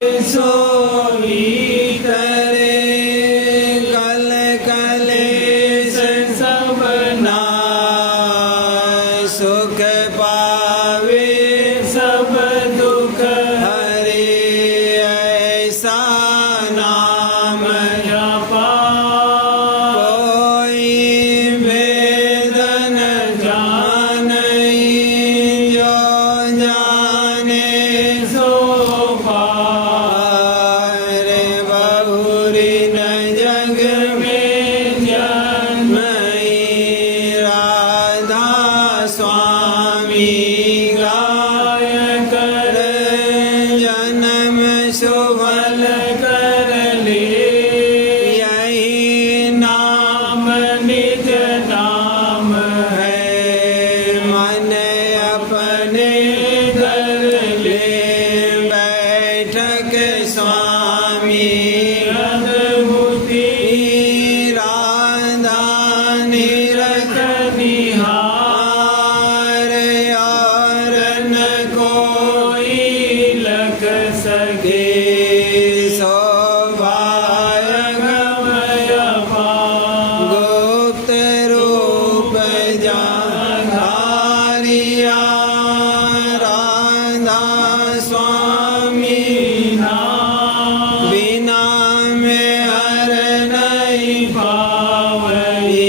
सोई करे कल कलेश सब नाश, सुख पावे सब दुख हरे, ऐसा नाम जपा कोई भेद न जानई, जो जाने सो सुभल कर ले, यही नाम निज नाम है, मन अपने कर ले, बैठक स्वामी अद्भुति राधा निरख निहार, और न कोई लख सके, गुप्त रूप जाधारिया राधा स्वामी नाम, बिना में हर नहीं पावई,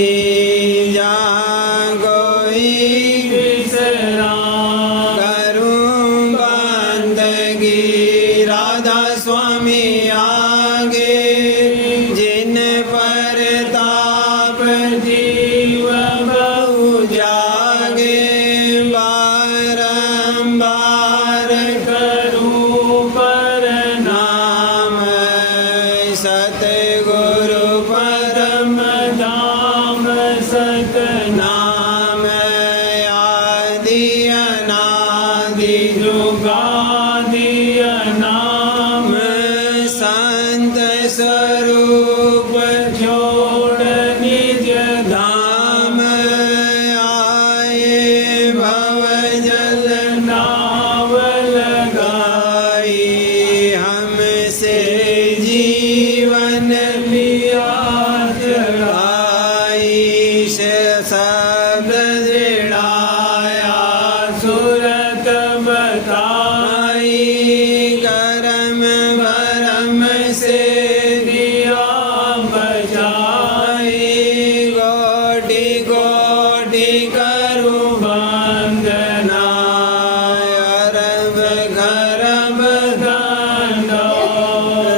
जागोई विसरा करूं बंदगी, राधा स्वामी आगे जिन पर ताप जीव बहु जागे, बारंबार करूं प्रणाम, सतगुरु परम धाम सतनाम, आदि अनादि जुगादि नाम, संत स्वरूप छोड़ निज धाम, आए भव जल नाव लगाई, हमसे जीवन लिया चढ़ाई, शब्द दृढ़ाया सुरत बताई, करम भरम से दिया बचाई, गोटी गोटी करूं वंदना, अरब खरब दंडो,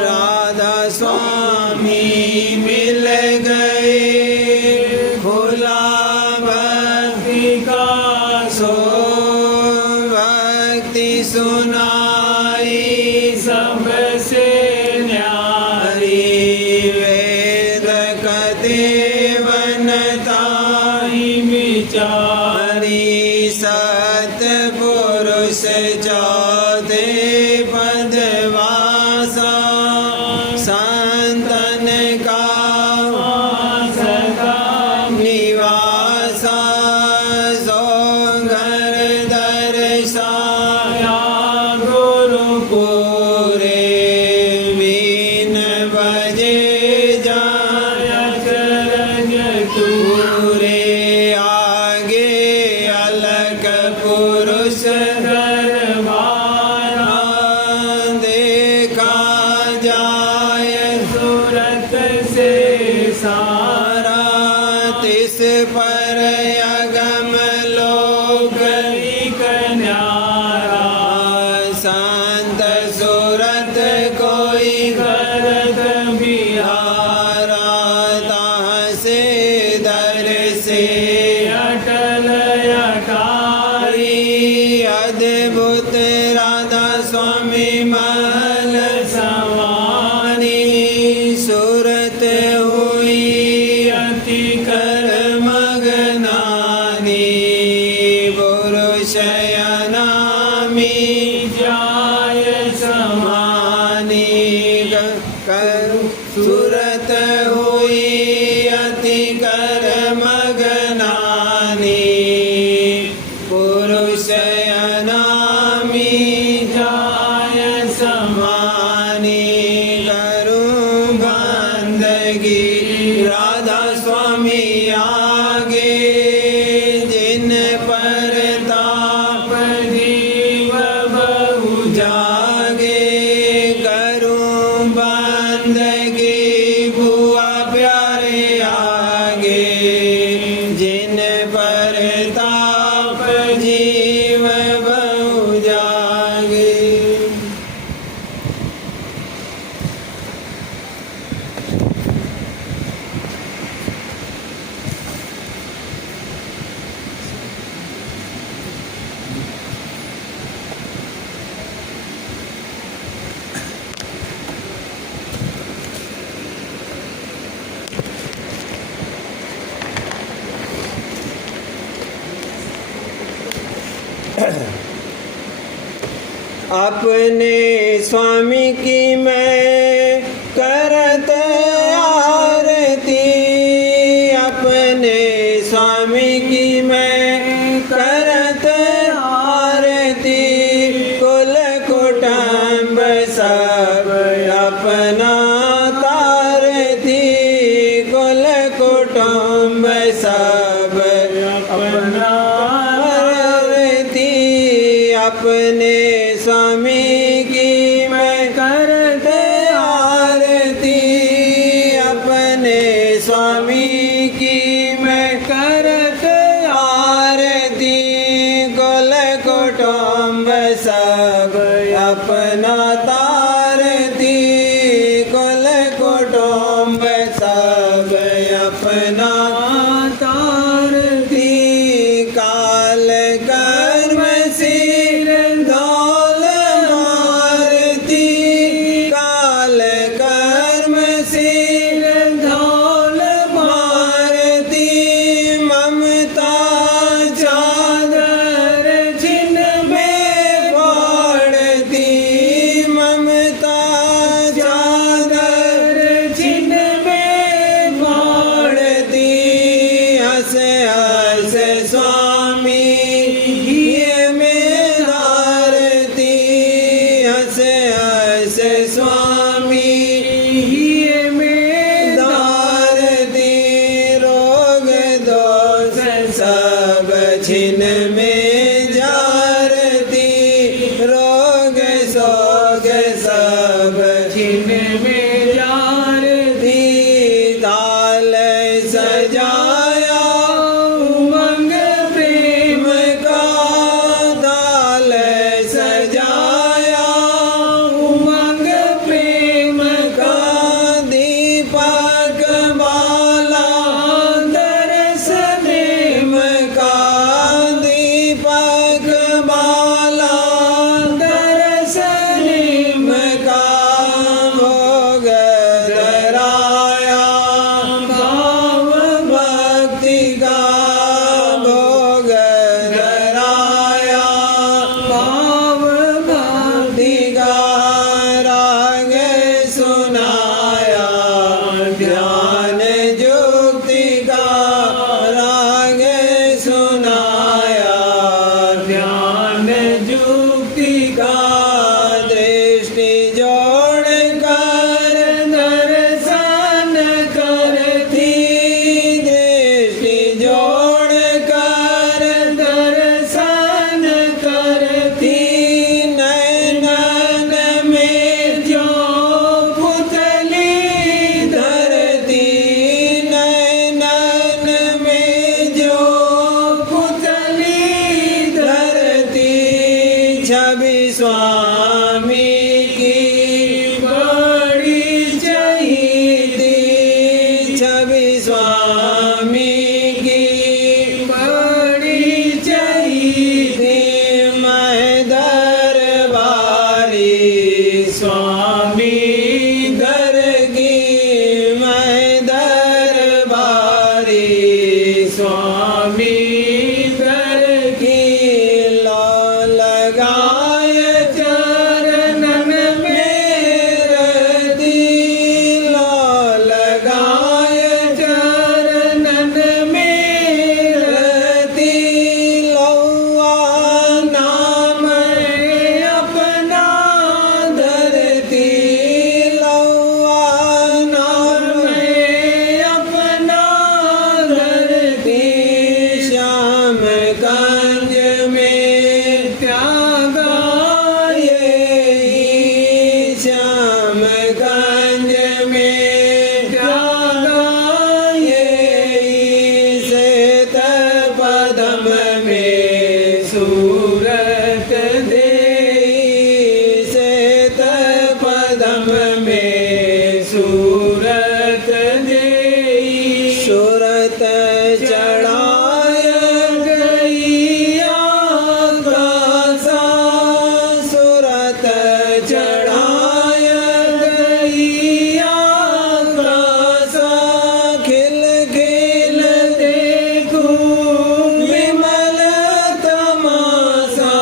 राधा स्वामी मिल गए, खुला भक्ति का सो, भक्ति सुनाई सबसे न्यारी, वेद कथे बनताई विचारी, सतपुरुष चौथे पदवासा, संतन का सदा निवासा, सो घर दर्शाया गुरुपुरे, बीन बजे जाया चरण तूरे, आगे अलग पुरुष दरबारा, देखा जाय सूरत से सारा, तिस पर अगम लोक एक न्यारा, संत सूरत कोई करत बिहारा, ताह से दर से अटल अटारी, अद्भुत राधा स्वामी महल सवारी, सूरत हुई अति कर मगनानी, पुरुष अनामी जाय समानी, सूरत हुई अति कर मगनानी, पुरुष अनामी जाय समानी। अपने स्वामी की मैं करत आरती, अपने स्वामी की मैं करत आरती, कुल कुटुंब सब अपना तारती, कुल कुटुंब सब अपना तारती, अपने स्वामी की मैं करत आरती, अपने स्वामी की मैं करत आरती, कुल कुटुंब सब अपना तारती, कुल कुटुंब सब अपना तारती, काल कर्म सिर धौल मारती, काल कर्म सिर धौल मारती, ममता चादर जिन में पड़ती, ममता चादर जिन में पड़ती, हंस हंस स्वामी ये में धारती, हंस हंस स्वामी ये में धारती, रोग दोष सब छिन में जारती, रोग शोक सब छिन में जारती, ताल सजाया उमंग प्रेम का, ताल सजाया उमंग प्रेम का, दीपक बाला दरस प्रेम का, दीपक बाला दरस प्रेम का, भोग धराया भाव भक्ति का, भोग धराया भाव भक्ति का, राग सुनाया ध्यान जुक्ति का, राग सुनाया ध्यान जुक्ति का, दृष्टि जोड़ कर दर्शन करती, दृष्टि जोड़ कर दर्शन करती, नैनन में जो पुतली धरती, नैनन में जो पुतली धरती, छवि स्वामी की बड़ी चहीती, छवि स्वामी की बड़ी चहीती, मैं दरबारी स्वामी दर की, मैं दरबारी स्वामी दर की, लो लगाय चरणन में रती, लो लगाय चरणन में रती, लौआ नाम अपना धरती, लौआ नाम अपना धरती, श्याम कंज में त्यागा ये, श्याम कंज में त्यागा ये, श्वेत पदम में सूरत देई, श्वेत पदम में सूरत देई, सूरत चढ़ाय गई आकाशा, सूरत चढ़ाय गई आकाशा, खिल खिल देखूं विमल तमाशा,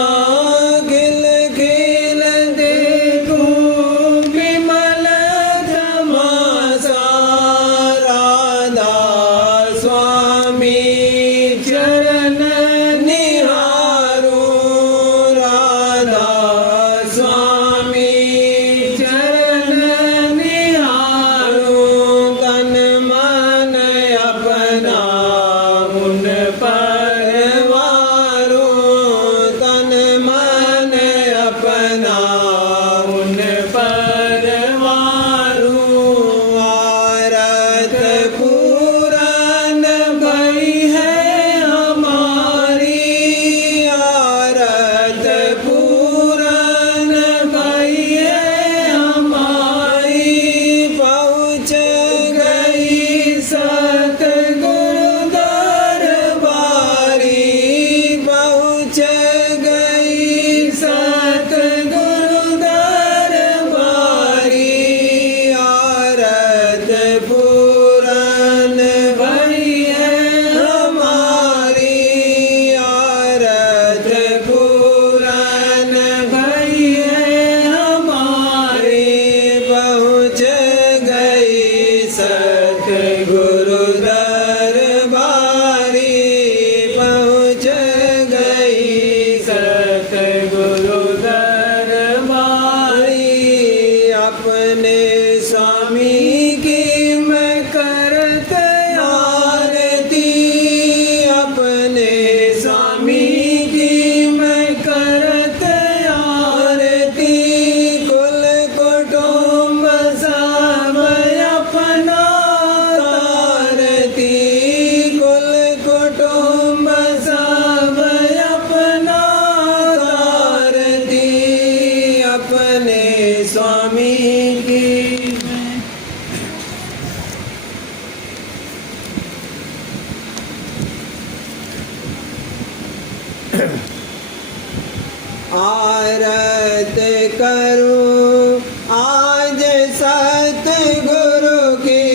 आरत करूं आज सतगुरु की,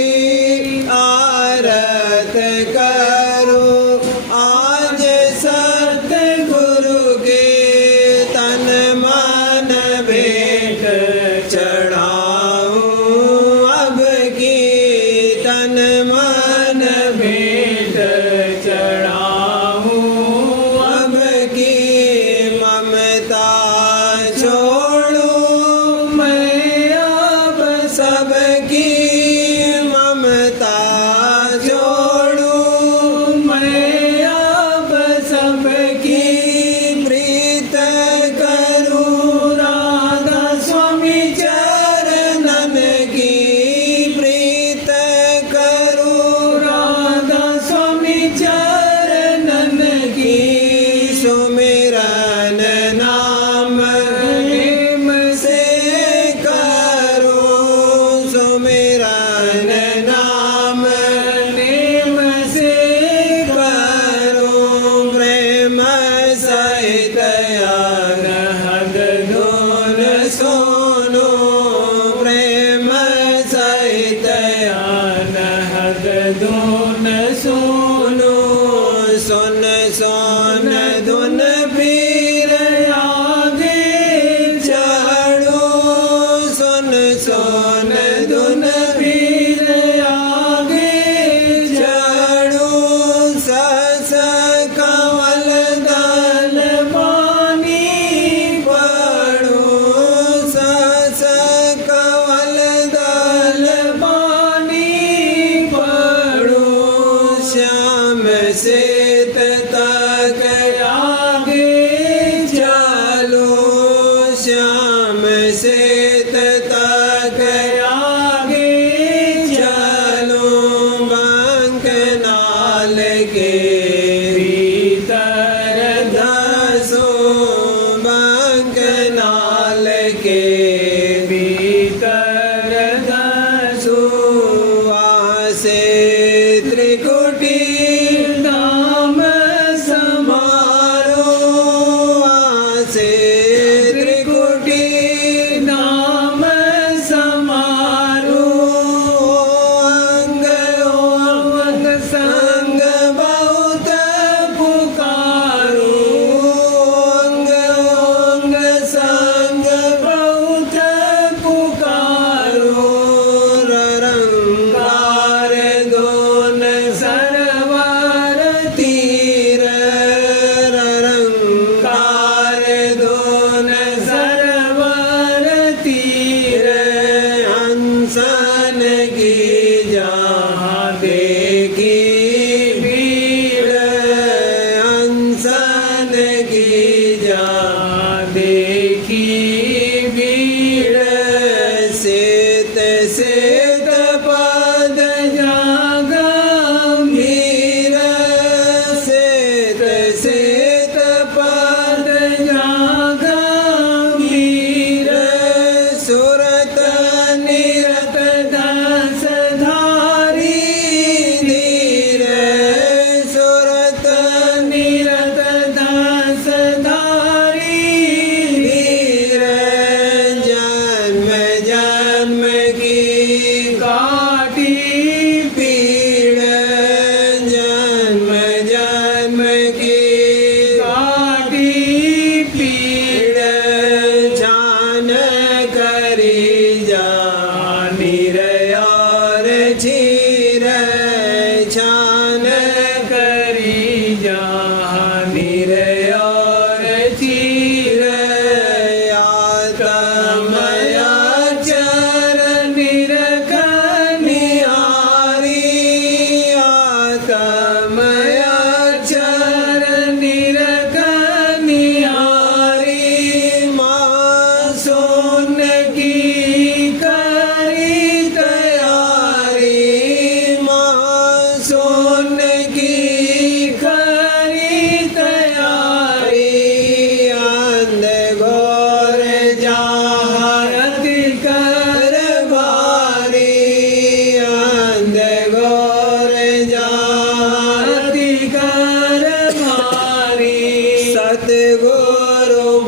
आरत करूं आज सतगुरु की, तन मन भेंट चढ़ाऊं अब की, तन मन भेंट चढ़ाऊं अब की, ममता छोड़ूं मैं अब सबकी, ममता छोड़ूं मैं अब सबकी, प्रीत करूं राधा स्वामी चरणन की, प्रीत करूं राधा स्वामी चरणन की, सुमिरन नाम नेम से करूं, सुमिरन नाम नेम से करूं, प्रेम सहित अनहद धुन सुनो, प्रेम सहित अनहद धुन सुनो, सुन सुन धुन पीर आगे चढ़ो, सुन सुन धुन पीर आगे चढ़ो, सस कमल दल पानी पढ़ो, सस कमल दल पानी पढ़ो, श्याम से तक आगे चलो, श्याम से तक आगे चलो, बंक नाल के भीतर धसो, बंक नाल के भीतर धसो, आसे त्रिकुटी नाम समारो, आसे त्रिकुटी नाम समारो, अंग अंग संग बहुत पुकारो, अंग अंग संग बहुत पुकारो, ररंकार दोन सरवर तीर, ररंकार दोन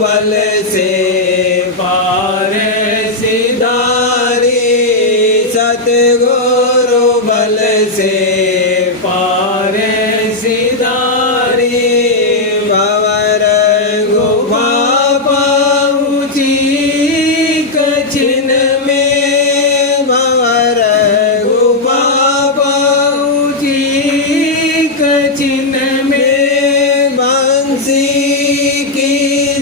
बल से पार सिधारी सतगुरु बल से पार सिधारी भंवर गुफा पहुँची कछिन में भंवर गुफा पहुँची कछिन में बंसी की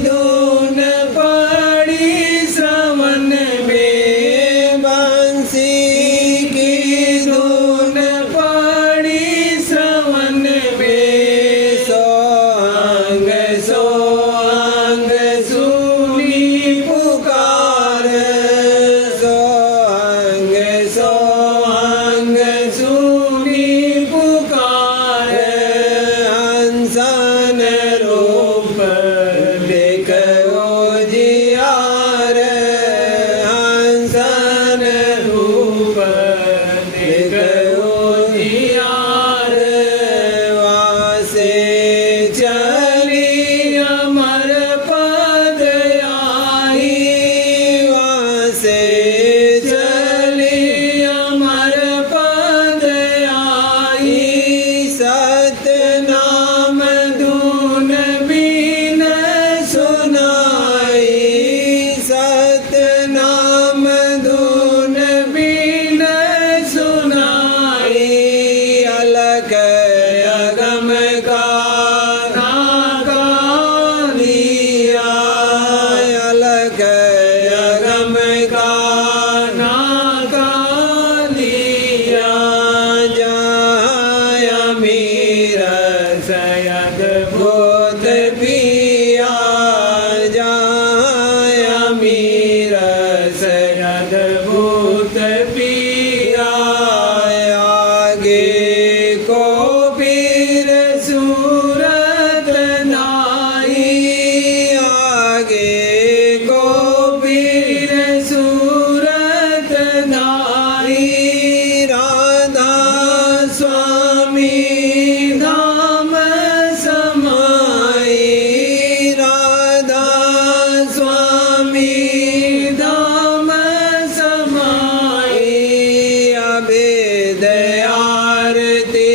धुन पड़ी श्रवण में बंसी की धुन पड़ी श्रवण में सोहंग सोहंग सुनी पुकार सोहंग सोहंग सुनी पुकार हंसन रूप देखो जियार हंसन रूप देखो जियार वासे चली अमर पद आई वासे चली अमर पद आई सतनाम धुन बीन सुनाई सतनाम धुन बीन सुनाई अलग अगम का नागा लिया अलग अगम का नागा लिया जाया मीरा सयद भूत पिया जाया मीरा सयद भूत पिया आगे को पीर सूरत नाई आगे को पीर सूरत नाई राधा स्वामी धाम समाई राधा स्वामी धाम समाई अभेद आरती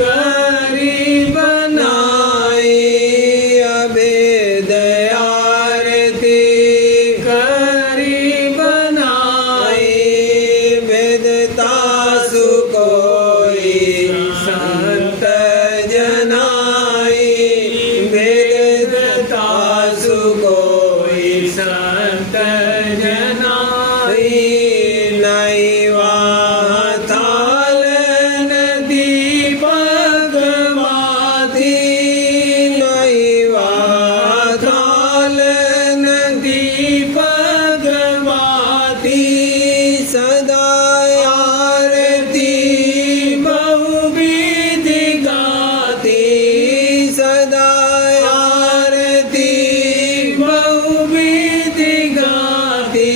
करी बनाई अभेद आरती करी बनाई वेदता सुकोई संत जनाई वेदता सुकोई संत जनाई नैवा थाल नदी भगवाती नैवा थाल नदी भगवाती सदा आरती बहुविधि गाती सदा आरती बहुविधि गाती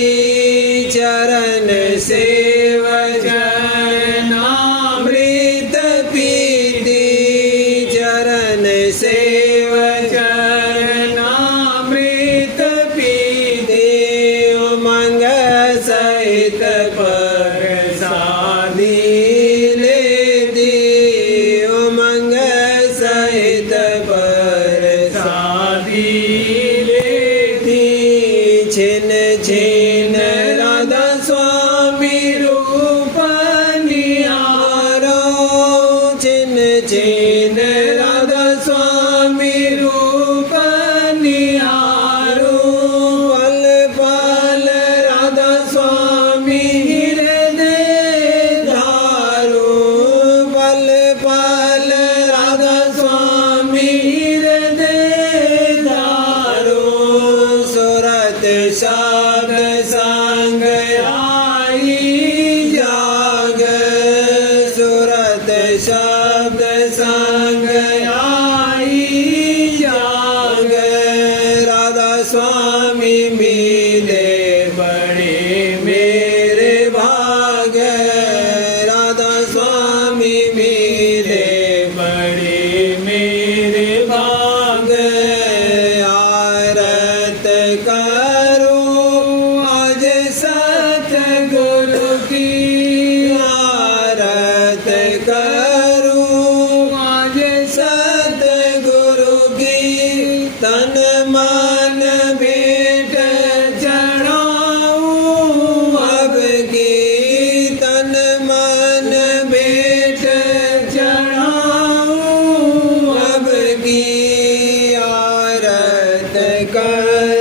चरण सेव चरणामृत पीती चरण सेव चरणामृत पीती उमंग सहित प्रसादी लेती उमंग सहित प्रसादी लेती छिन छिन राधा स्वामी रूप निहारो छिन छिन राधा स्वामी रूप निहारो पल पल राधा स्वामी हृदय धारो पल पल राधा स्वामी हृदय धारो सुरत शब्द संग आई जाग सुरत शब्द संग आई जाग राधा स्वामी मिले बड़े मेरे भाग राधा स्वामी मिले बड़े मेरे भाग आर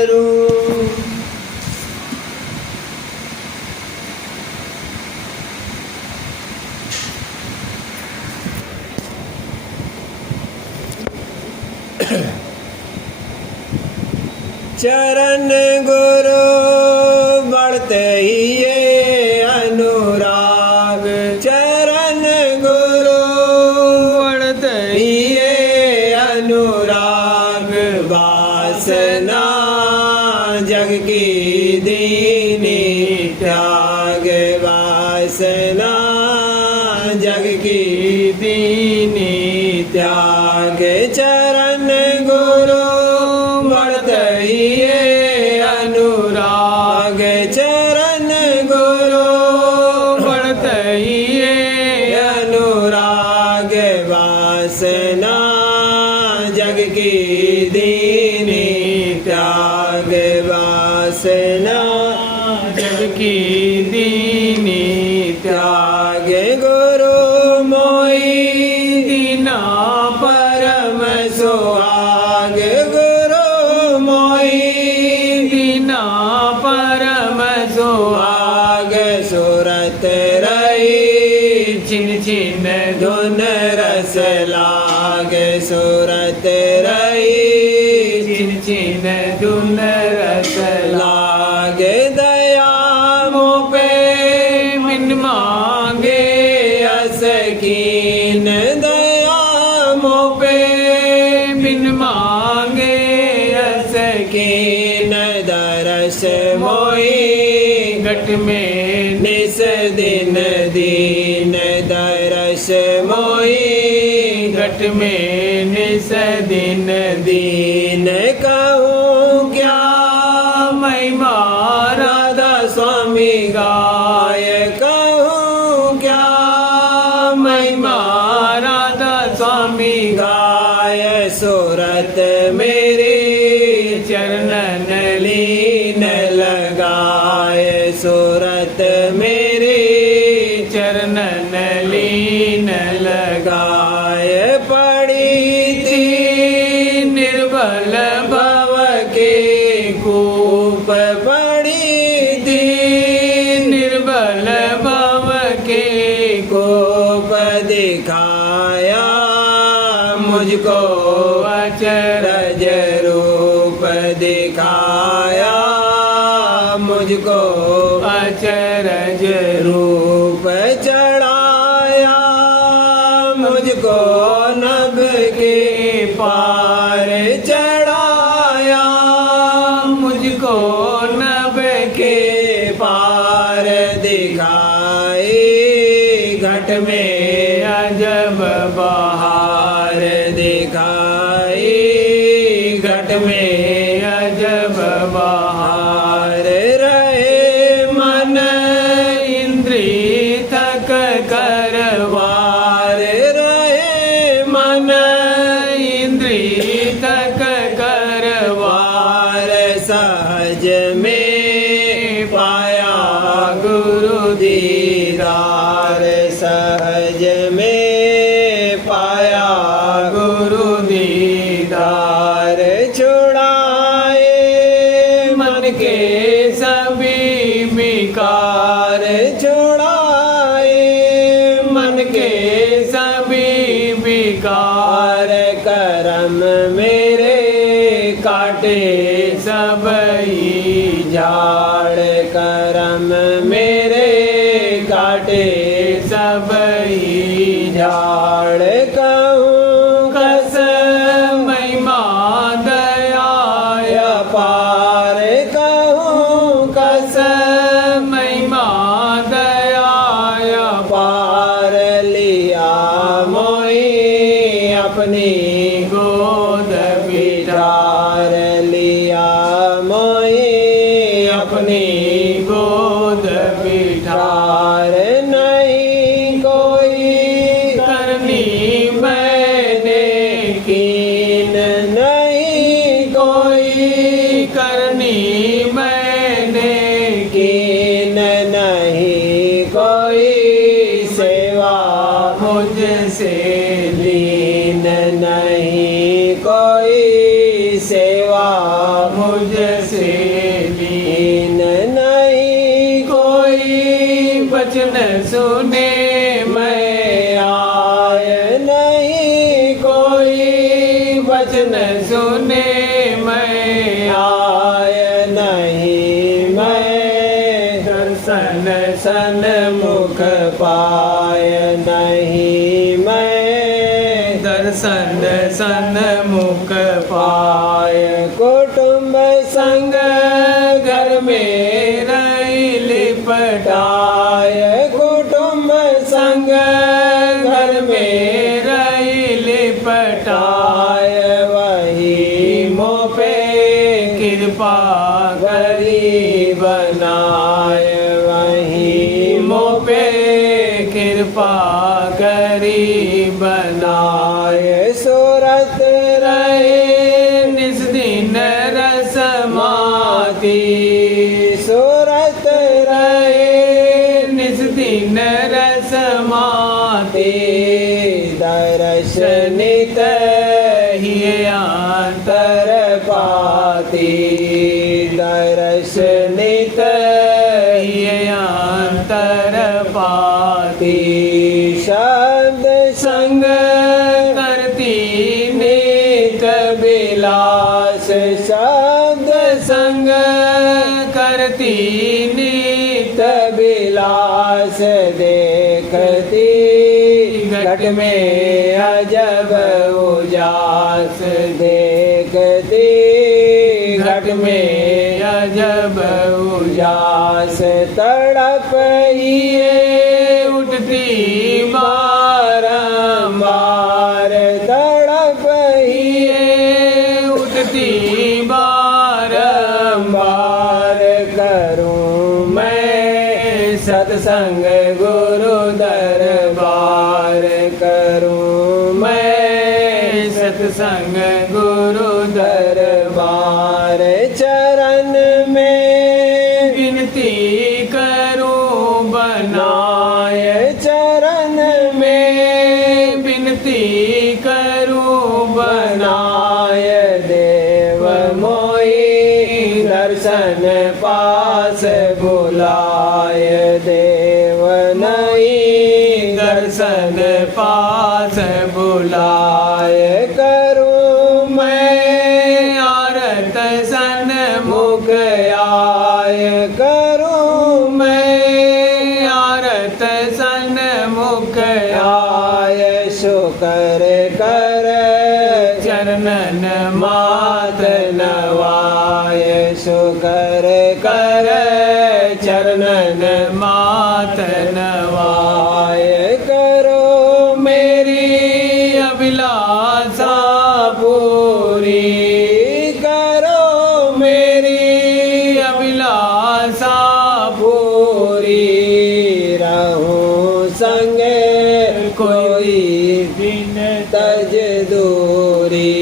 करूं। चरण गुरु बढ़ते ही ये अनुराग, चरण गुरु बढ़ते ही ये अनुराग, वासना जग की दीनी त्याग, वासना जग की दीनी त्याग, चरण गुरु बढ़ते ही ये अनुराग, चरण गुरु बढ़ते ही ये अनुराग, वासना जग की दीनी त्याग, वासना जग की दीनी त्याग, गुरु मोई दीना परम सुहाग, गुरु मोई दीना परम सुहाग, सुरत रही छिन छिन धुन रस लाग, सुरत रही छिन छिन धुन रस लाग, दया मोह पे बिन मांगे असकीन, दया मोह पे बिन मांगे असकीन, दरस मोई घट में निस दिन दीन, दरस मोई घट में निस दिन दीन, कहूँ क्या महिमा राधा स्वामी गाय, कहूँ क्या महिमा राधा स्वामी गाय, सूरत मेरी चरणन लीन लगाए, सूरत मेरी चरणन लीन लगाए, पड़ी थी निर्बल भव के कूप, पड़ी थी निर्बल भव के कोप, दिखाया मुझको अचरज रूप, दिखाया मुझको अचरज रूप, चढ़ाया मुझको नभ के पार, चढ़ाया मुझको नभ के पार, दिखाई घट में अजब बहार, दिखाई घट में अजब बहार, रहे मन इंद्रिय थक करवार, रहे मन इंद्रिय थक करवार, सहज में पाया गुरु दीदार, सहज में पाया गुरु दीदार, छुड़ाए मन के सभी विकार, छुड़ाए मन के सभी विकार, करम मेरे काटे सब ही झाड़, करम मेरे काटे सब ही झाड़, कहूँ कस महिमा दया अपार, कहूँ कस महिमा दया अपार, लिया मोई अपनी गोद बिठार, लिया मोई अपनी गोद बिठार, नहीं कोई करनी से लीन नहीं कोई वचन सुने मैं आय नहीं कोई वचन सुने मैं आय नहीं मैं दर्शन सन्मुख पाय नहीं मैं दर्शन सन्मुख पाय कुटुंब संग घर में रही लिपटाय कुटुंब संग घर में रही लिपटाय वही मोह पे कृपा करी बनाय वही मोह पे कृपा करी बनाय सूरत रहे निज दिन रसमाती सूरत रहे निज दिन रसमाती दर्शनित ही अंतर पाती दर्शनित ही अंतर पाती शब्द संग करती नित विलास शब्द संग करती नित विलास देखती घट में अजब उजास देखती घट में अजब उजास तड़प ही उठती बारंबार तड़प ही उठती बारंबार करूं मैं सत्संग गुरु दरबार करूं मैं सत्संग गुरु दरबार चरण में विनती करूं बनाय चरण में विनती करूं बनाय देव मोई दर्शन पास बुलाय देव नहीं दर्शन पास बुलाय करूं मैं आरत सन्मुख आय करूं मैं आरत सन्मुख आय शुकर कर चरणन मात नवाय शुकर कर चरणन मात नवाय करो मेरी अभिलाषा पूरी करो मेरी अभिलाषा पूरी रहूं संग कोई दिन तज दूरी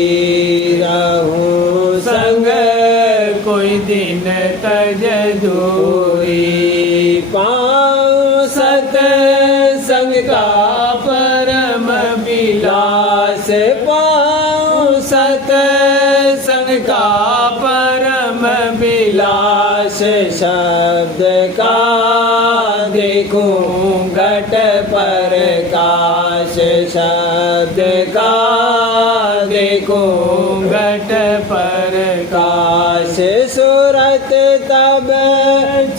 रहूं संग कोई दिन तज दूरी पाँव सत संग का परम विलास पाँव सत संग का परम विलास शब्द का देखूं घट पर काश शब्द का देखूं घट पर काश सूरत तब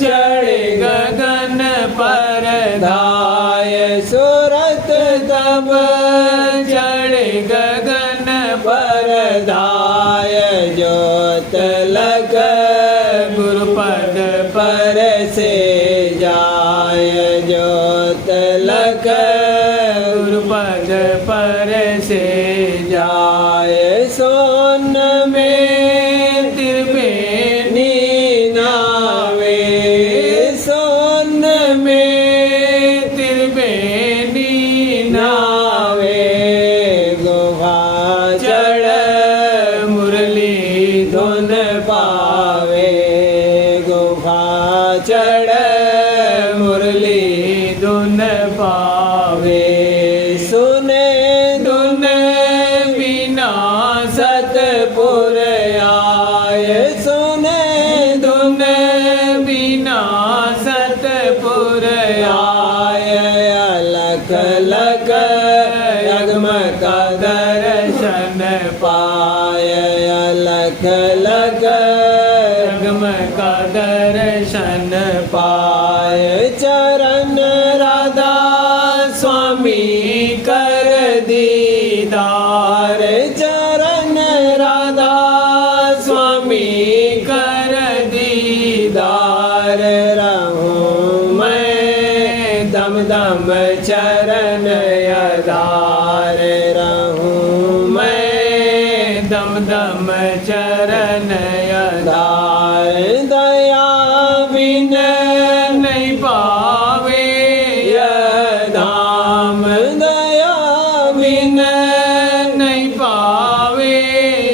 चढ़ गगन पर धाय सूरत तब चढ़ गगन पर धाय ज्योत लग गुरुपद पर से जाय ज्योत लग गुरुपद पर से जाय सोन में त्रिवेणी नावे सोन में त्रिवेणी नावे गुहा चढ़ मुरली धुन पावे गुहा चढ़ श्याम का दर्शन पाए चरण राधा स्वामी कर दीदार चरण राधा स्वामी कर दीदार रहूं मैं दम दम चरण आधार रहूं मैं दम दम चरण आधार दया बिन नहीं पावे यह धाम दया बिन नहीं पावे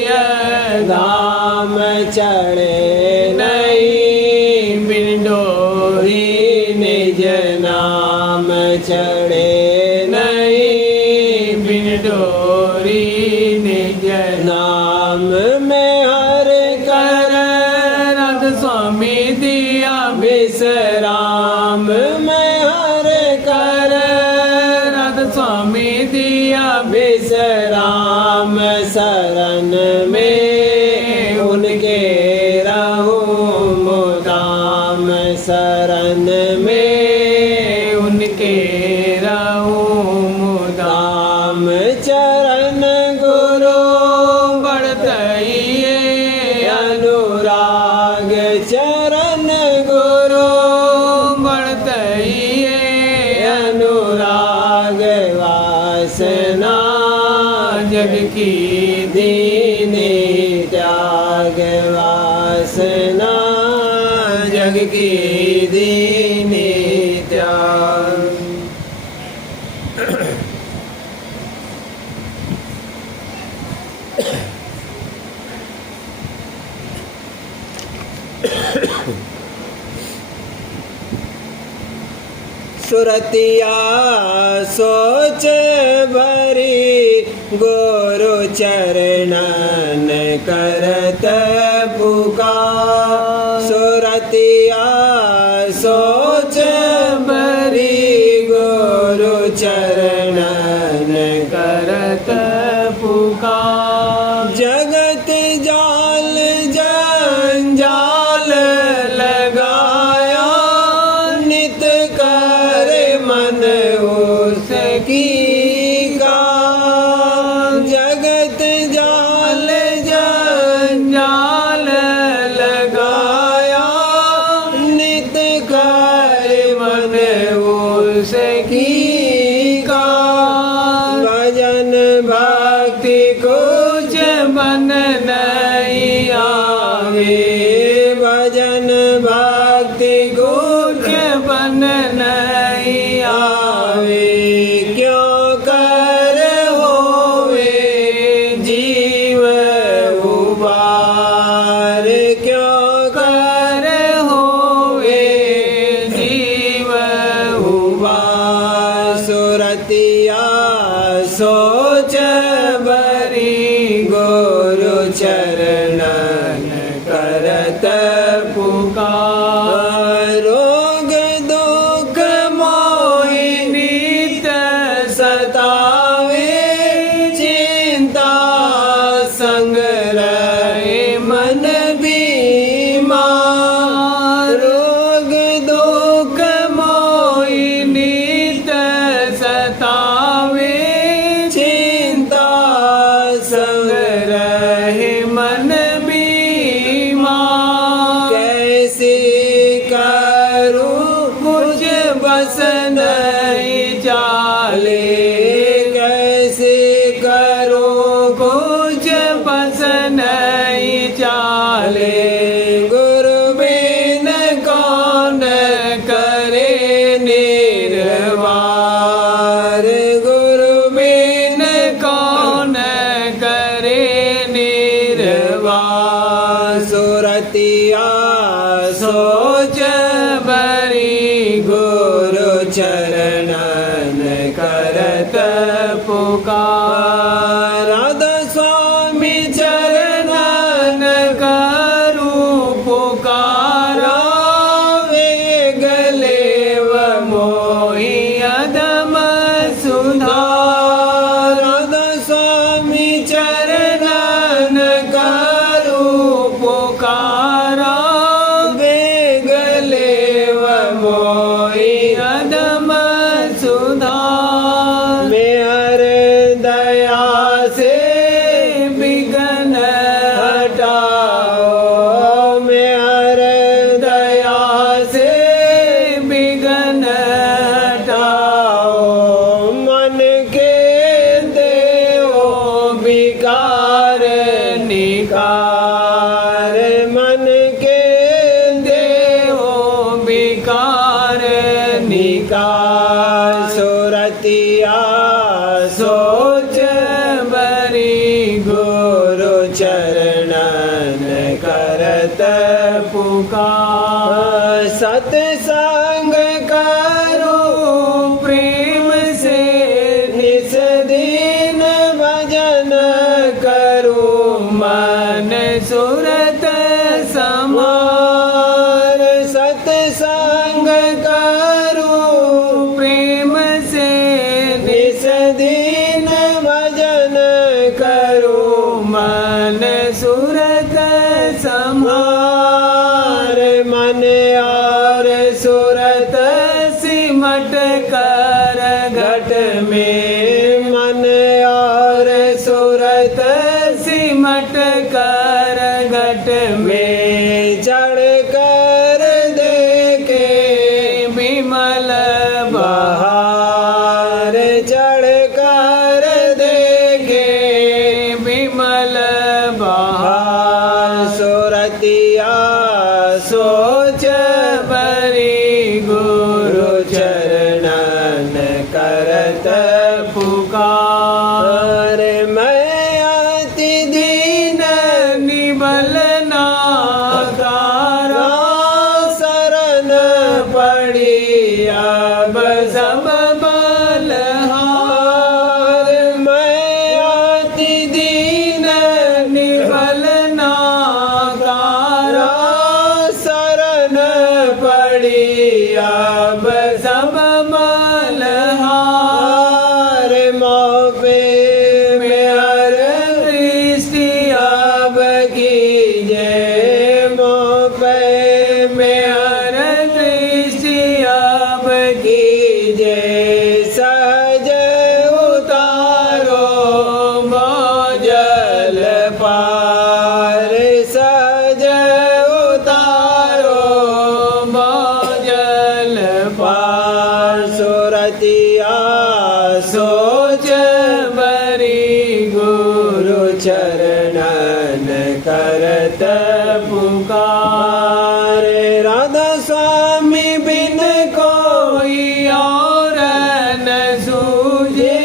यह धाम चढ़े नहीं बिन डोरी निज नाम चढ़े नहीं बिन डोरी निज नाम में हर कर रथ स्वामी दिया विश्राम में हर कर रथ स्वामी दिया विश्राम शरण में उनके रहूं मुदाम शरण में उनके रहूं मुदाम चरण गुरु बढ़तइए अनुराग चरण गुरु बढ़तइए अनुराग वासना जग की दीनी त्याग वासना जग की दीनी त्याग सुरतिया सोच भरी गुरु चरणन करत पुकार सुरतिया सोच भरी गुरु चरणन करत पुकार जगत जाल जंजाल लगाया नित कर मन उसकी का जगत जाल जंजाल लगाया नित कर मन उसकी का भजन भक्ति कुछ बन नहीं आवे भजन भक्ति कुछ बन नहीं आवे क्यों कर होवे जीव उबार क्यों कर होवे जीव उबार सुरतिया सोच भरी गुरु चरणन करत पुकार रोग दुख मोहि नित सतावे चिंता संग रहे मन बीमार रोग दुख मोहि नित सतावे चिंता संग रहे मन बीमार कैसे करूं कुछ बस नहीं चाले कैसे करूं कुछ बस नहीं चाले गुरु बिन कौन करे निर्वार गुरु बिन कौन करे निर्वार सुरतिया सोच भरी गुरु चरणन करत पुकार राधा स्वामी चरणन करूं पुकारा वे गले व मोहि अधम सुधार राधा स्वामी चरणन करूं पुकारा पुकार। सत्संग करो प्रेम से निस दिन भजन करो मन सुरत समार। सत्संग करो प्रेम से निस दिन भजन करो मन सुरत समार। मन और सुरत सिमट कर घट में, मन और सुरत सिमट कर घट में चढ़ कर देखे विमल बहार। चढ़ कर देखे विमल बहार। सुरतिया सोच बरी गुरु चरणन करत पुकार। मैं अति दीन निबल नाकारा शरण पड़ी अब सब बलहार। मैं अति दीन निबल नाकारा शरण पड़ी अब सब बलहार। मोपे में हर दृष्टि अब कीजिए, मोपे में हर दृष्टि अब कीजिए। सहज उतारो भोजल पार। सहज उतारो भोजल पार। सुरतिया सोच बरी गुरु चरणन करत पुकार। राधा स्वामी बिन कोई और न सूझे,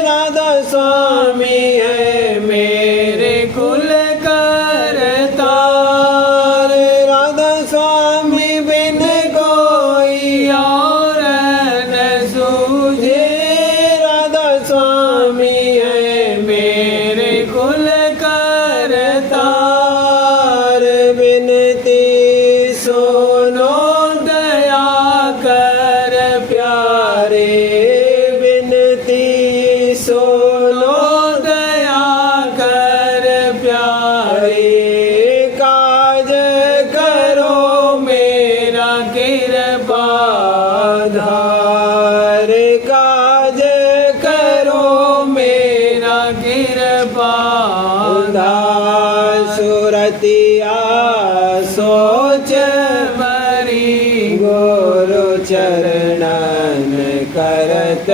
राधा स्वामी है मेरे कुल करतार। राधा स्वामी बिन कोई और न सूझे, राधा स्वामी है मेरे कुल करतार। बिनती सुनो दया कर प्यारे, बिनती सुनो दया कर प्यारे। काज करो मेरा कृपाधार। काज करो मेरा कृपाधार। सुरतिया सोच बरी गुरु चरणन करत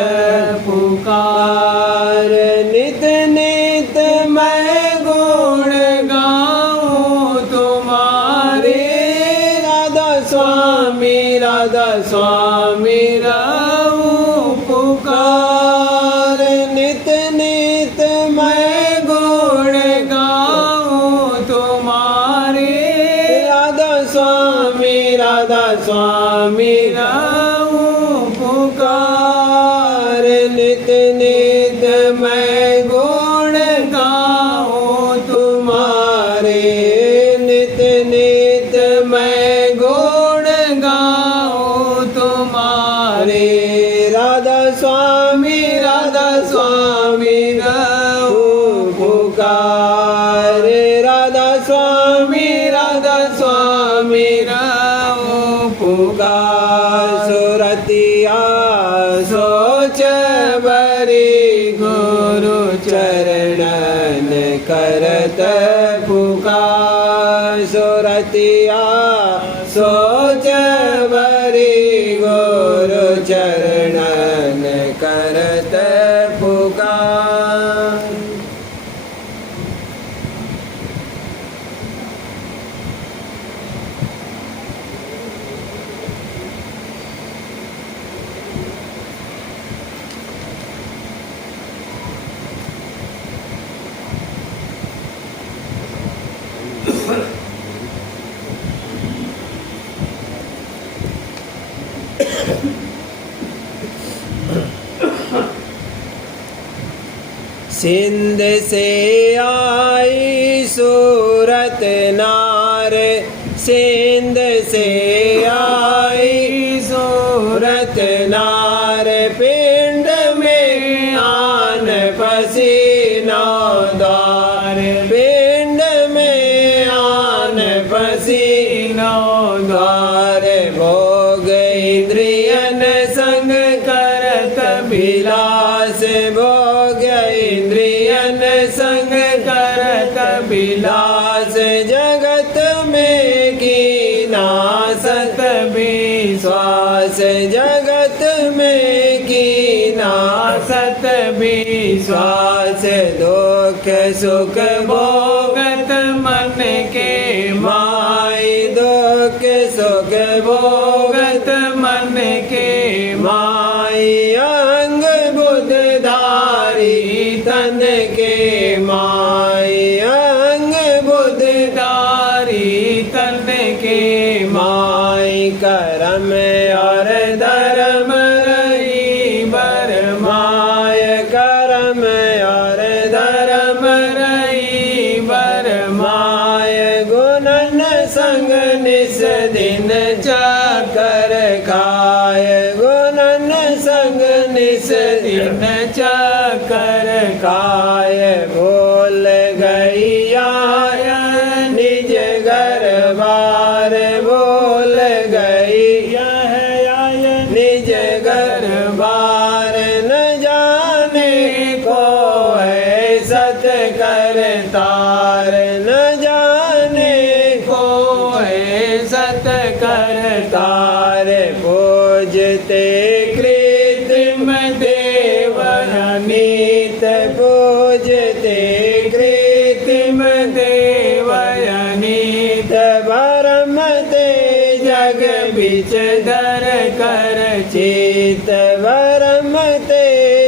पुकार। नित नित मैं गुण गाऊं तुम्हारे, राधा स्वामी राधा स्वामी राऊं पुकार। नित नित मैं गुण गाऊं तुम्हारे, राधा स्वामी राऊं पुकार। नित नित मैं गुण गाऊं तुम्हारे, नित नित मैं गुण गाऊं तुम्हारे। राधा स्वामी राऊं पुकार। राधा स्वामी राऊं पुकार। सुरतिया सोच बरी गुरु चरणन करत पुकार। सुरतिया सोच बरी गुरु चरणन करत पुकार। सिंध से आई सूरत नार, सिंध से आई सूरत नार, पिंड में आन पसीना द्वार, पिंड में आन पसीना द्वार, भोग इंद्रियन संग करत विलास, भोग इंद्रियन संग करत विलास, जगत में कीना सत विश्वास, जगत में कीना सत विश्वास, दुख सुख भोगत मन के माई, दुख सुख भोगत मन के माई, अंग बुध धारी तन के माई, अंग बुध धारी तन के माई, करम और धर्म रही बरमाय, करम और धर्म रही बरमाय, गुणन संग निस दिन चाकर खाय, गुणन संग निस दिन चाकर खाय, बोल गैया निज घर बार, बोल गैया निज घर बार, न जाने को है सत कर तार, न जाने को है सत कर तार, पूजते कृत्रिम देव अनीत, पूजते कृत्रिम देव अनीत, भरम ते जग बिच धर कर चित, भरम ते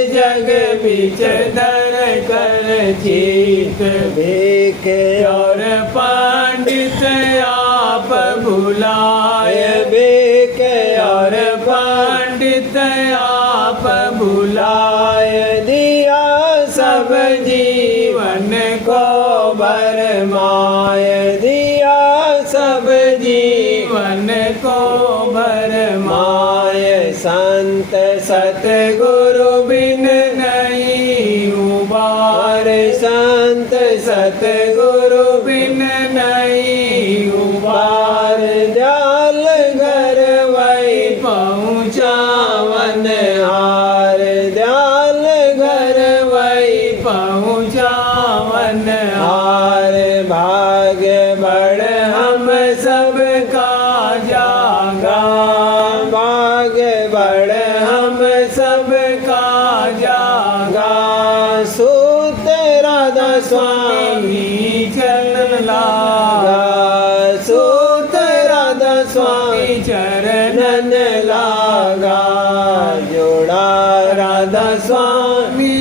जग बिच धर कर चित, भीख और पंडित आप भुलाय, भीख और पंडित आप भुलाय, दिया सब जीवन को भरमाय, दिया सब जीवन को भरमाय, संत सतगुरु बिन नहीं उबार, संत सतगुरु बिन नहीं उबार, दयाल घर वही पहुँचावन हार, दयाल घर वही पहुँचावन हार, भाग्य बड़ हम सब का जागा, भाग्य बड़ हम सब का जागा, सूत राधा स्वामी चरण लागा, सूत राधा स्वामी चरणन लागा, जोड़ा राधा स्वामी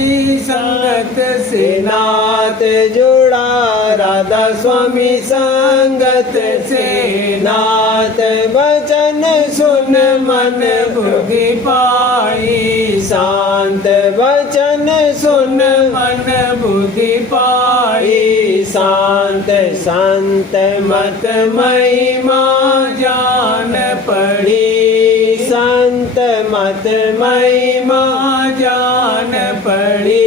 संगत से नाथ, जोड़ा राधा स्वामी संगत से नाथ, वचन सुन मन बुद्धि पाई शांत, वचन सुन मन बुद्धि पाई शांत, संत मत महिमा जान पड़ी, संत मत महिमा जान पड़ी,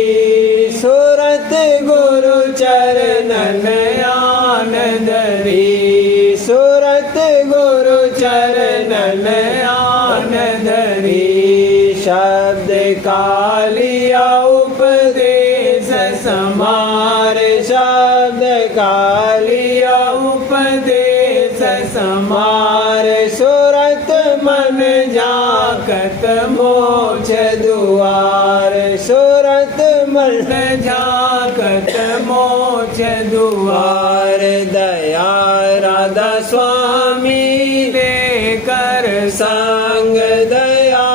सूरत गुरु चरणन आन धरी, सूरत गुरु चरणन आन धरी, शब्द कालिया उपदेश समार, शब्द कालिया उपदेश समार, सूरत मन जाकत मोक्ष दुआर, सूरत मन जाकत मोक्ष दुआर, दया राधा स्वामी लेकर संग, दया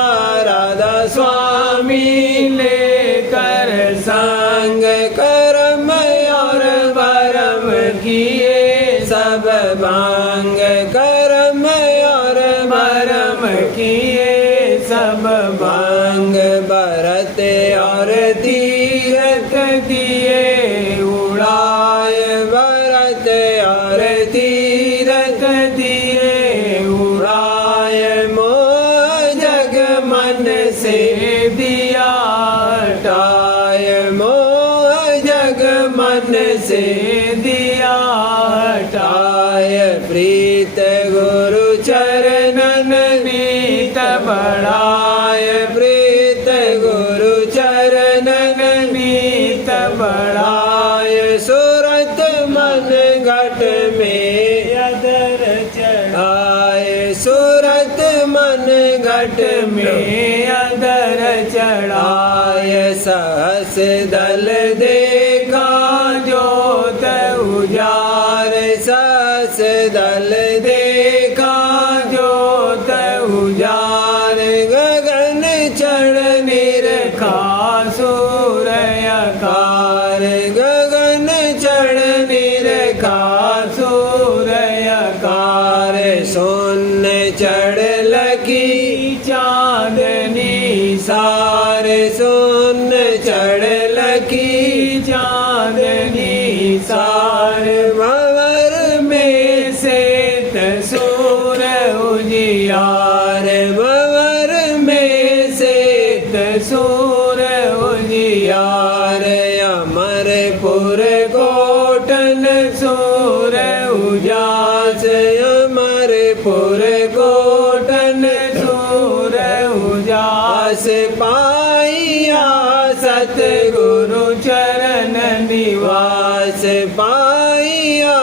राधा स्वामी लेकर संग, कर्म और भरम किए सब भांग, कर्म और भरम किए प्रीत गुरु चरणन नीत बढ़ाय प्रीत गुरु चरणन नीत बढ़ाय सूरत मन घट में अधर चढ़ाय सूरत मन घट में अधर चढ़ाय सहस दल देखा जोत उजार सहस दल देखा जोत उजार गगन चढ़ निरखा सूर्यकार गगन चढ़ निरखा सूर्यकार सोन चढ़ लगी चांदनी सार सोन चढ़ लगी चांदनी सार भंवर में से सूर उजियार भंवर में से सूर उजियार अमरपुर कोटन सूर उजास अमरपुर कोटन सूर उजास पाइया सतगुरु चरण निवास पाइया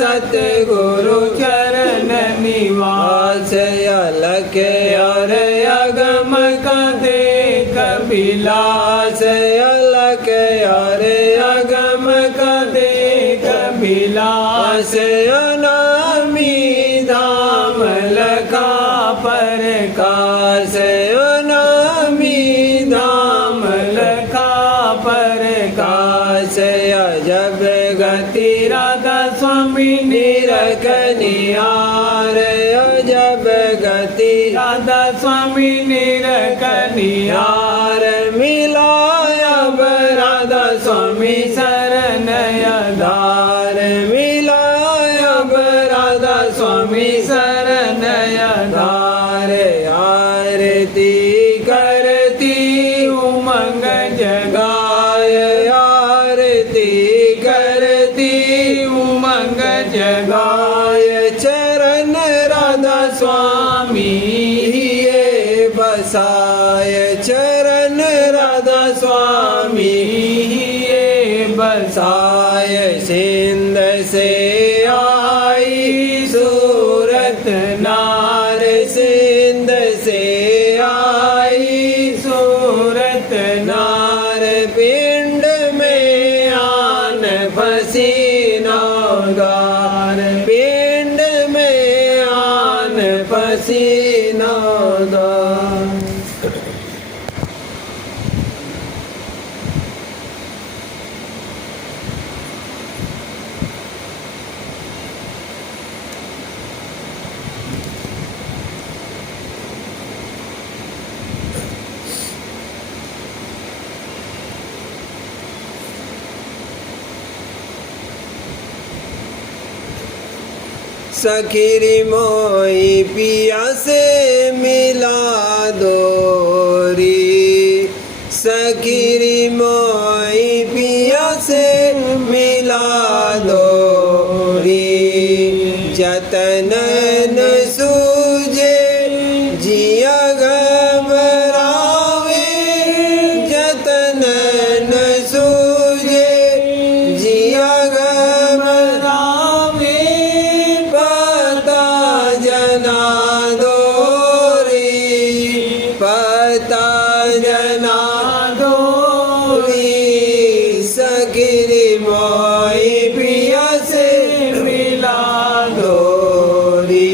सतगुरु चरण निवास अलख और अगम का देख बिलास अलख और अगम का देख बिलास अनामी धाम लखा परकाश अनामी धाम लखा परकाश अजब गति राधा स्वामी निरखनियार अजब गति राधा स्वामी निरखनियार मिलाया राधा स्वामी शरण आधार मिलाया राधा स्वामी शरण आधार आरती करती उमंग जगाय आरती करती उमंग जगाय चरण राधा स्वामी ये बसाय चरण राधा स्वामी ये बसाय सिंध से आई सूरत नार सिंध से आई सूरत नार पिंड में आन फसी नौगार पिंड में आन फसी नौगार सखीरी मोई पिया से मिला दोरी सखीरी मोई पिया से मिला दोरी जतन न सूझे जिया घबरावे जतन न सूझे जिया घबरावे पता जना दोरी पता जना दोरी सखीरी मोई पिया से मिला दोरी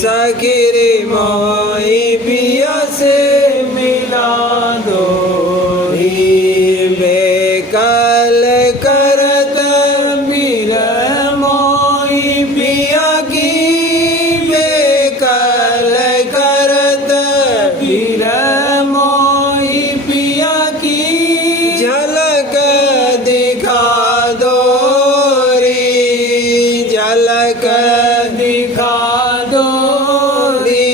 सखीरी मोई पिया से मिला दोरी बेकल करत मीर मोई पिया की बेकल करत मीर मोई पिया की झलक दिखा दोरी झलक दिखा दोरी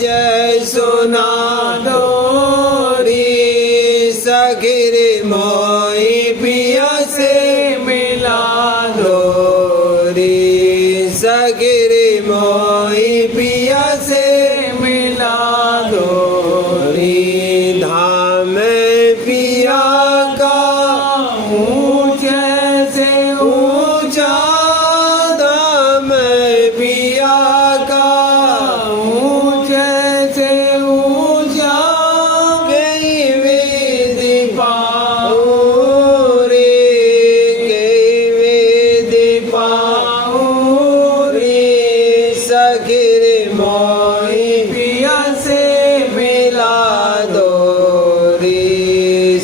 जय सुना दोरी सखी रे मोई पिया से मिला दोरी सखी रे मोई पिया से मिला दोरी धाम पिया का ऊंचे से ऊंचा धाम पिया का ऊंचे से ऊंचा गई वेदी पाओ रे गई वेदी पाओ रे सखी रे मोई पिया से मिला दो रे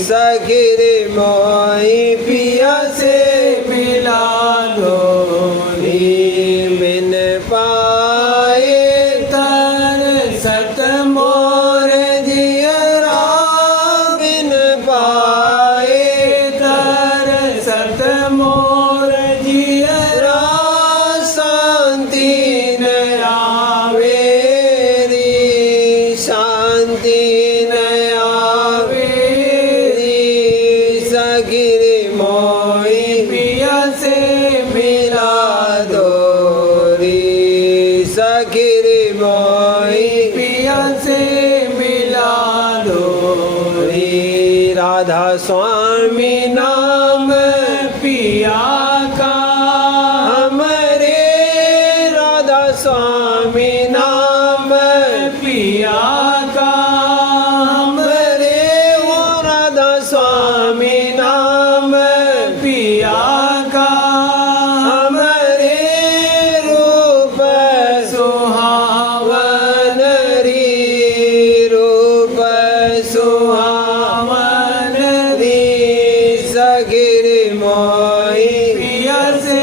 सखी रे मोई पिया से मिला दो रे बिन पाए तर सत मोर जियरा बिन पाए तर सत मोर जियरा शांति न आवे रे शांति न आवे रे सखी रे मोई पिया से मिला दो रे सखी रे मोई पिया से मिला दो रे राधा स्वामी नाम पिया का हमरे राधा स्वामी नाम पिया का हमरे वो राधा स्वामी नाम पिया का हमरे रूप सुहावन रे रूप सुहावन रे सखी रे मोई पिया से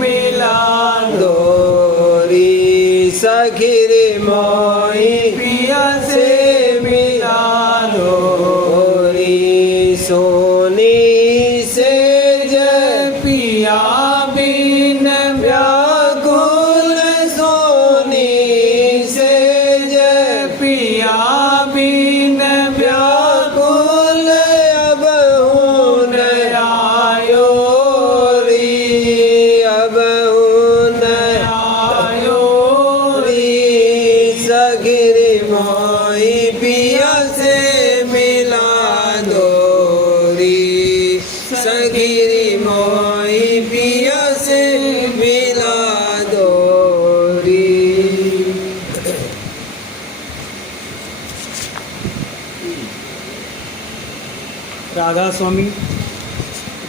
मिला दो रे सखी रे मोई पिया से मिला दो रे सोनी से जय पिया बिन व्याकुल सोनी से जय पिया बिन व्याकुल अब हून आयो रे अब हून आयो रे सखी रे मोई पिया से मिला दो रे सखी रे मोई पिया से मिला दो रे राधा स्वामी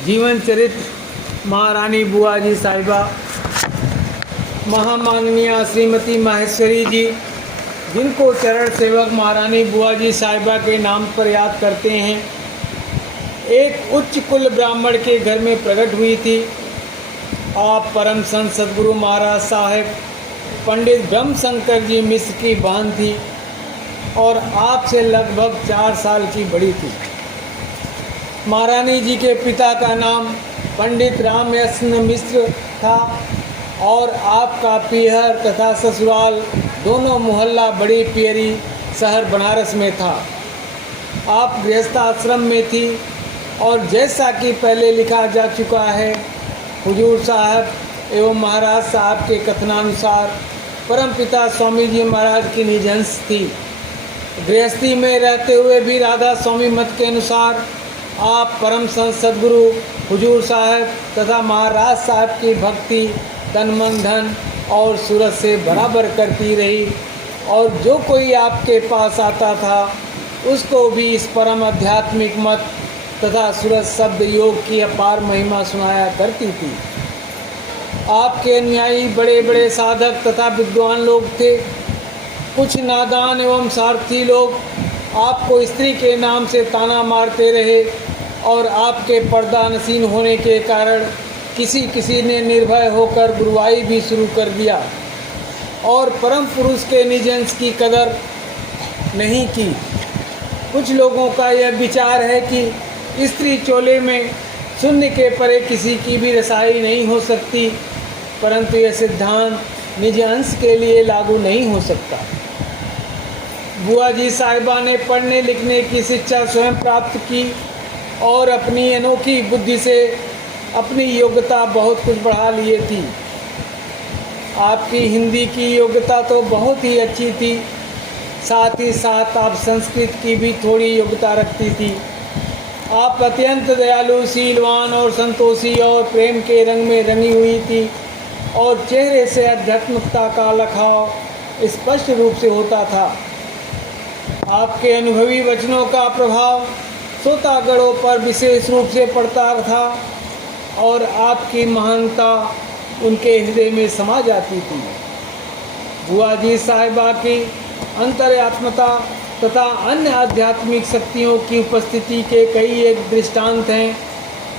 जीवन चरित्र महारानी बुआ जी साहिबा महामाननीय श्रीमती माहेश्वरी जी जिनको चरण सेवक महारानी बुआ जी साहिबा के नाम पर याद करते हैं, एक उच्च कुल ब्राह्मण के घर में प्रकट हुई थी। आप परम संत सदगुरु महाराज साहेब पंडित ब्रह्म शंकर जी मिश्र की बहन थी और आपसे लगभग 4 साल की बड़ी थी। महारानी जी के पिता का नाम पंडित रामयस्न मिश्र था और आपका पीहर तथा ससुराल दोनों मोहल्ला बड़ी पियरी शहर बनारस में था। आप गृहस्थ आश्रम में थी और जैसा कि पहले लिखा जा चुका है, हुजूर साहब एवं महाराज साहब के कथनानुसार परमपिता स्वामी जी महाराज की निज अंश थी। गृहस्थी में रहते हुए भी राधा स्वामी मत के अनुसार आप परम संत सदगुरु हुजूर साहब तथा महाराज साहब की भक्ति तन मन धन और सूरत से बराबर करती रही और जो कोई आपके पास आता था उसको भी इस परम आध्यात्मिक मत तथा सूरत शब्द योग की अपार महिमा सुनाया करती थी। आपके अनुयायी बड़े बड़े साधक तथा विद्वान लोग थे। कुछ नादान एवं स्वार्थी लोग आपको स्त्री के नाम से ताना मारते रहे और आपके पर्दा नसीन होने के कारण किसी ने निर्भय होकर गुरुवाई भी शुरू कर दिया और परम पुरुष के निज अंश की कदर नहीं की। कुछ लोगों का यह विचार है कि स्त्री चोले में शून्य के परे किसी की भी रसाई नहीं हो सकती, परंतु यह सिद्धांत निज अंश के लिए लागू नहीं हो सकता। बुआ जी साहिबा ने पढ़ने लिखने की शिक्षा स्वयं प्राप्त की और अपनी अनोखी बुद्धि से अपनी योग्यता बहुत कुछ बढ़ा लिए थी। आपकी हिंदी की योग्यता तो बहुत ही अच्छी थी, साथ ही साथ आप संस्कृत की भी थोड़ी योग्यता रखती थी। आप अत्यंत दयालु, शीलवान और संतोषी और प्रेम के रंग में रंगी हुई थी और चेहरे से आध्यात्मिकता का लखाव स्पष्ट रूप से होता था। आपके अनुभवी वचनों का प्रभाव श्रोतागणों पर विशेष रूप से पड़ता था और आपकी महानता उनके हृदय में समा जाती थी। बुआ जी साहिबा की अंतर्यात्मता तथा अन्य आध्यात्मिक शक्तियों की उपस्थिति के कई एक दृष्टांत हैं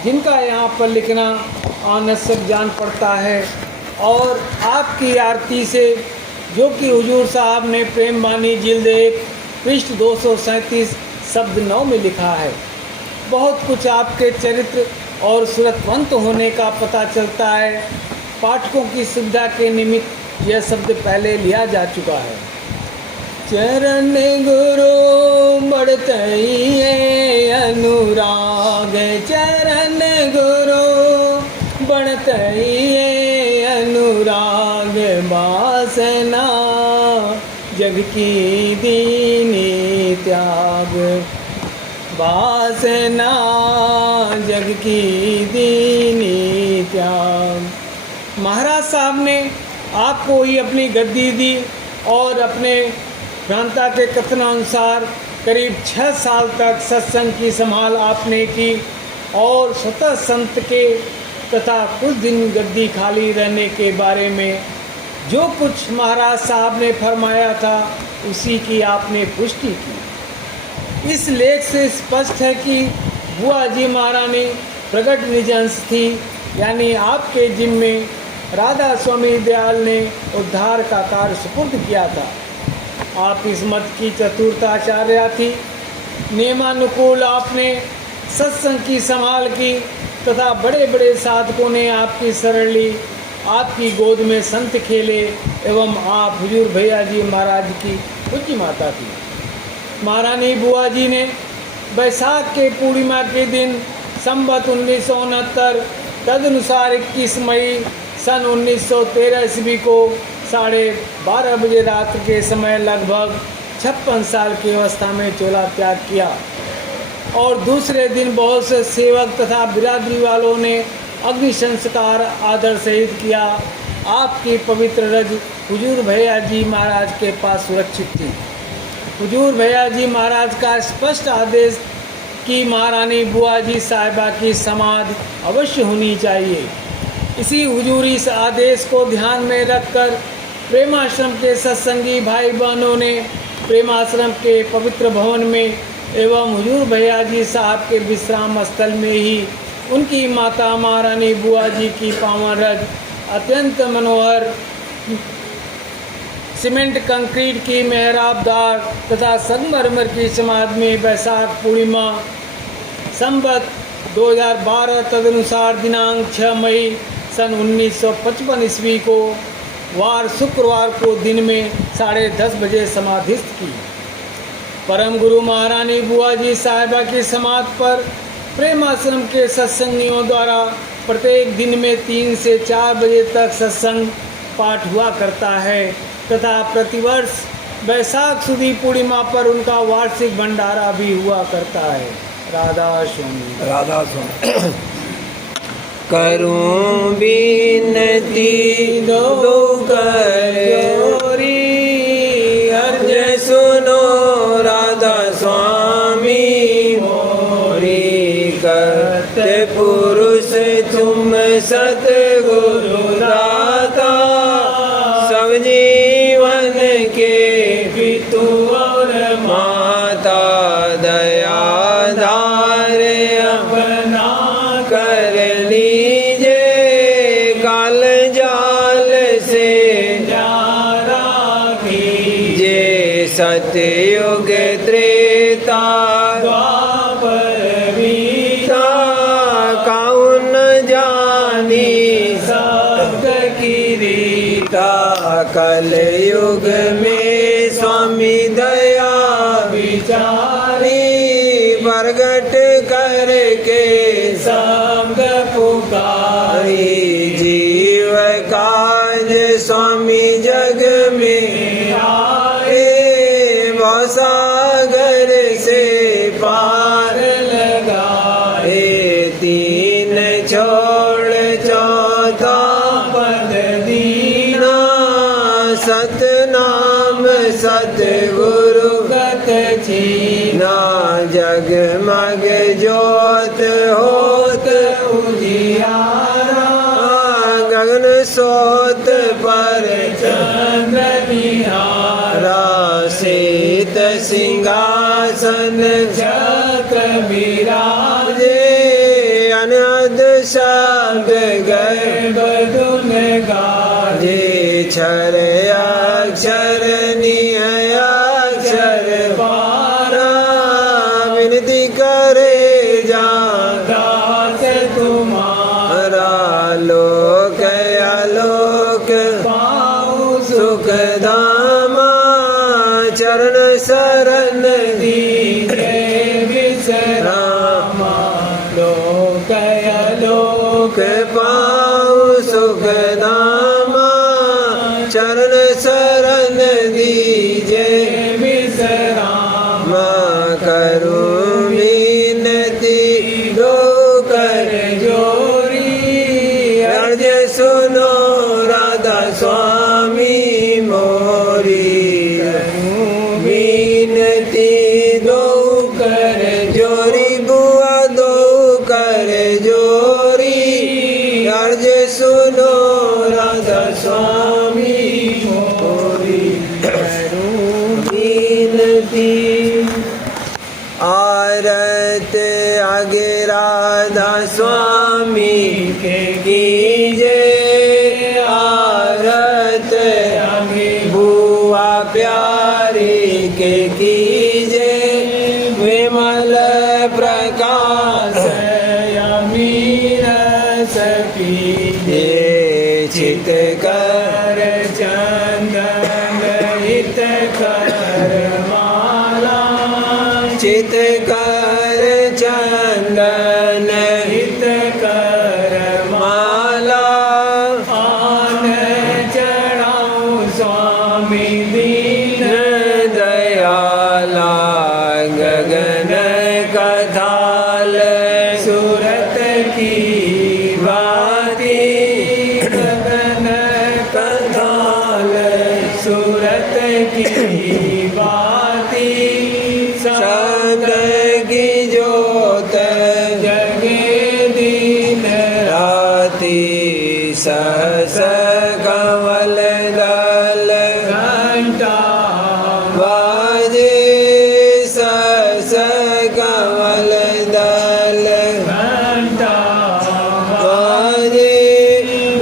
जिनका यहाँ पर लिखना आवश्यक जान पड़ता है। और आपकी आरती से, जो कि हुजूर साहब ने प्रेम बानी जिल्द 1 पृष्ठ 237 शब्द 9 में लिखा है, बहुत कुछ आपके चरित्र और सूरतवंत होने का पता चलता है। पाठकों की सुविधा के निमित्त यह शब्द पहले लिया जा चुका है। चरण गुरु बढ़तई अनुराग, चरण गुरु बढ़तई अनुराग, वासना जग की दीनी त्याग, वासना जग की दीनी त्याग। महाराज साहब ने आपको ही अपनी गद्दी दी और अपने भ्रांता के कथनानुसार करीब 6 साल तक सत्संग की संभाल आपने की और स्वतः संत के तथा कुछ दिन गद्दी खाली रहने के बारे में जो कुछ महाराज साहब ने फरमाया था उसी की आपने पुष्टि की। इस लेख से स्पष्ट है कि बुआ जी महारानी प्रगट निज अंश थी, यानी आपके जिम्मे राधा स्वामी दयाल ने उद्धार का कार्य सुपुर्द किया था। आप इस मत की चतुर्थाचार्या थी। नियमानुकूल आपने सत्संग की संभाल की तथा बड़े बड़े साधकों ने आपकी शरण ली। आपकी गोद में संत खेले एवं आप हुजूर भैया जी महाराज की पूज्य माता थी। महारानी बुआ जी ने बैसाख के पूर्णिमा के दिन संवत 1969 तदनुसार 21 मई सन 1913 ईस्वी को 12:30 बजे रात के समय लगभग 56 साल की अवस्था में चोला त्याग किया और दूसरे दिन बहुत से सेवक तथा बिरादरी वालों ने अग्नि संस्कार आदर सहित किया। आपकी पवित्र रज हुजूर भैया जी महाराज के पास सुरक्षित थी। हुजूर भैया जी महाराज का स्पष्ट आदेश कि महारानी बुआ जी साहिबा की समाधि अवश्य होनी चाहिए। इसी हुजूरी इस आदेश को ध्यान में रखकर प्रेमाश्रम के सत्संगी भाई बहनों ने प्रेमाश्रम के पवित्र भवन में एवं हुजूर भैया जी साहब के विश्राम स्थल में ही उनकी माता महारानी बुआ जी की पावन रज अत्यंत मनोहर सीमेंट कंक्रीट की मेहराबदार तथा संगमरमर की समाधि में बैसाख पूर्णिमा संवत 2012 तदनुसार दिनांक 6 मई सन 1955 ईस्वी को वार शुक्रवार को दिन में 10:30 बजे समाधिस्थ की। परम गुरु महारानी बुआ जी साहिबा की समाधि पर प्रेमाश्रम के सत्संगियों द्वारा प्रत्येक दिन में 3 से 4 बजे तक सत्संग पाठ हुआ करता है तथा प्रतिवर्ष बैसाख सुदी पूर्णिमा पर उनका वार्षिक भंडारा भी हुआ करता है। राधा स्वामी राधा स्वामी। करूं बिनती दो करोरी, अर्ज सुनो राधा स्वामी मोरी। करते पुरुष तुम सतगुरु दाता, सब जीवन के पितु और माता। दया धारे अपना कर लीजे, काल जाल से न्यारा कीजे। सतयुग त्रेता द्वापर बीता, कौन जानी शब्द की रीता। कलयुग में स्वामी दया भवसागर से पार लगाए, तीन छोड़ चौथा पद दीना, सतनाम सतगुरु गत छीना, जगमग ज्योत होत उजियारा, गगन सोत पर चंद्र निहारा, शीत सिंहासन चक्र विराजे, अनहद शब्द गर्भ धुन गाजे, क्षर अक्षर निहय अक्षर पारा, विनती करे जा दास तुम्हारा, लोक आलोक पाऊँ सुख धामा, चरण शरण दीजे विश्रामा, लोक आलोक पाऊँ सुख धामा, चरण शरण दीजे विश्रामा, करूँ विनती दो कर जोरी, अर्ज सुनो राधा स्वामी मोरी, विनती दो कर जोरी, बुआ दो कर जोरी, अर्ज सुनो राधा स्वामी मोरी, विनती। आरत आगे राधा स्वामी के कीजे, आरत आगे बुआ प्यारी के कीजे, विमल प्रकाश अमीर सकीजे, चित कर चंदन हित कर माला, चित कर चंदन हित कर माला, आन चढ़ाऊं स्वामी दीन दयाला, गगन कथाल सूरत की भांति, गगन कथाल सूरत की भांति, शब्द की ज्योत जगे दिन राति, सहस कमल दल घंटा बाजे, सहस कमल दल घंटा बाजे,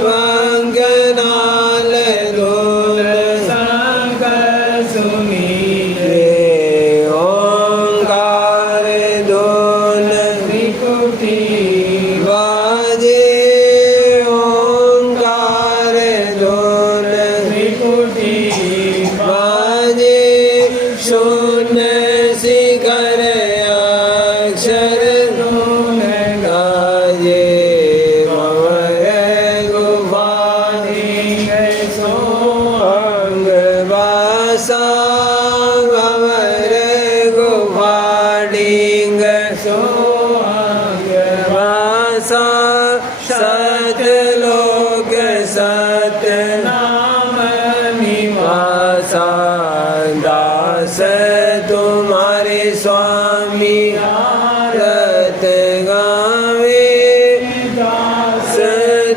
मंगनाल धूल संग सुनीले, ओंकार धूल त्रिपुटी बाजे, ओंकार धूल त्रिपुटी बाजे, शून्य शिखर अक्षर धूल गाजे, भंवर गुफानी सो अंग बासा, भंवर गुफाडिंग सो अंग बासा, सतलोक सतनाम निवासा, दास तुम्हारे स्वामी आरत गावे, दास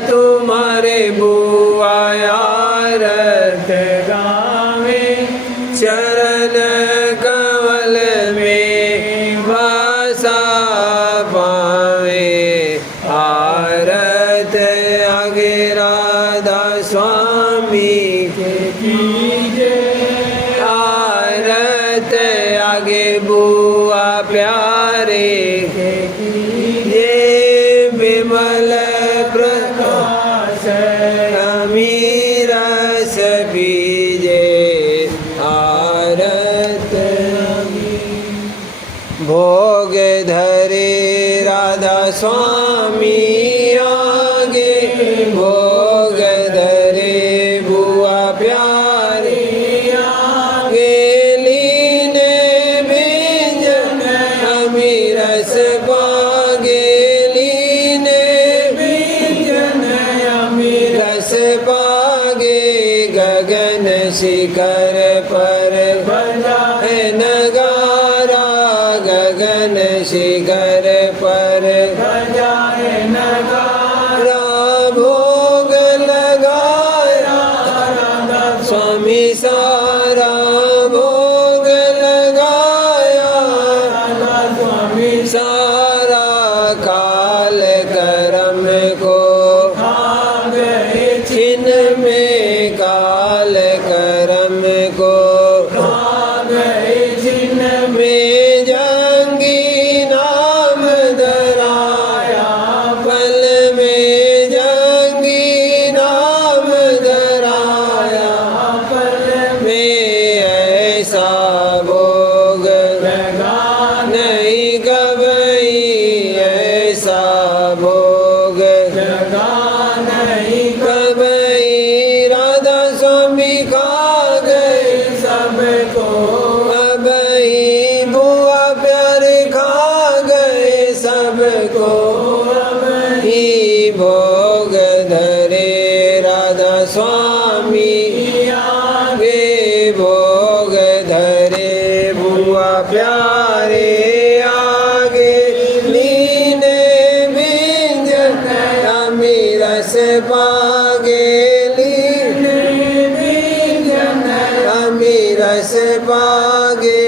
तुम्हारे बुआ आरत गावे, चरण कमल में वासा पावे, आरत आगे राधा स्वामी के कीजे, आरत आगे बुआ प्यारे के कीजे, विमल प्रकाश अमीर बीजे, आरत भोग धरे राधा स्वामी आगे, भोग धरे बुआ प्यारे आगे, लीन शिखर पर बजाए नगारा भोग लगाया स्वामी सारा भोग लगाया स्वामी सारा काल कर्म को खा गए छिन में काल कर्म को खा गए जिन में जंगी नाम धराया पल में जंगी नाम धराया पल में ऐसा भोग लगा नहीं कबई ऐसा भोग लगा नहीं कबई राधा स्वामी खा गए सबको कबई बुआ प्यारे खा गए सबको ही भोग धरे राधा स्वामी आगे भोग धरे बुआ प्यारे आगे लीने बिंज अमीरस पागे लीने अमीरस पागे